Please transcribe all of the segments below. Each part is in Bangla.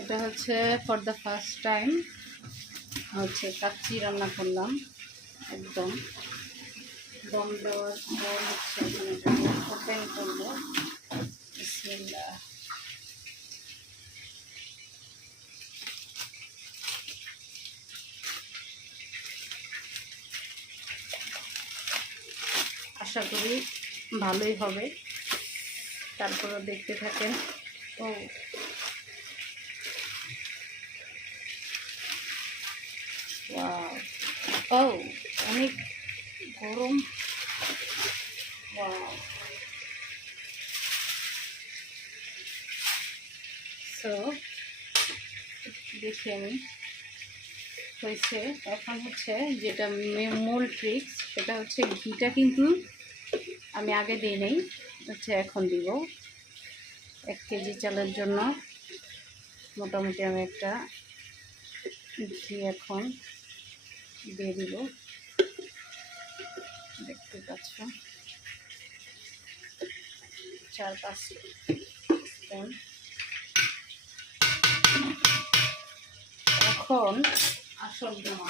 এটা হচ্ছে ফর দ্য ফার্স্ট টাইম হচ্ছে কাচ্চি রান্না করলাম। একদম দম দেওয়ার পর হচ্ছে এখানে ওপেন করবো। বিসমিল্লাহ। আশা করি ভালোই হবে, তারপরে দেখতে থাকেন। ও ওয়াও, ও অনেক গরম। ওয়াও, সো দেখি আমি হয়েছে। এখন হচ্ছে যেটা মূল ট্রিক্স, সেটা হচ্ছে ঘিটা কিন্তু আমি আগে দিই নেই, হচ্ছে এখন দিব। 1 কেজি চালের জন্য মোটামুটি আমি একটা ঘি এখন দিয়ে দিব। দেখতে পাচ্ছ 4-5 স্পুন। এখন আসল জমা,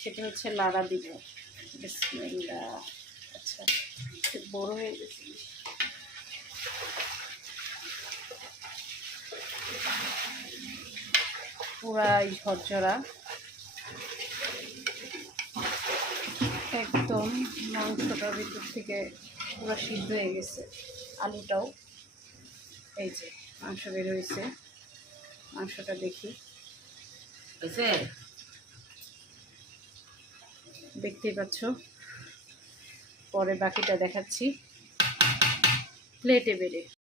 সেটা হচ্ছে লাড়া দিব। বিসমিল্লাহ। আচ্ছা, একটু বড় হয়ে গেছে। পুরাই ঝরঝরা, একদম মাংসটার ভিতর থেকে পুরো সিদ্ধ হয়ে গেছে। আলুটাও এই যে মাংস বের হয়েছে। মাংসটা দেখি, দেখতেই পাচ্ছ। পরে বাকিটা দেখাচ্ছি প্লেটে বেড়ে।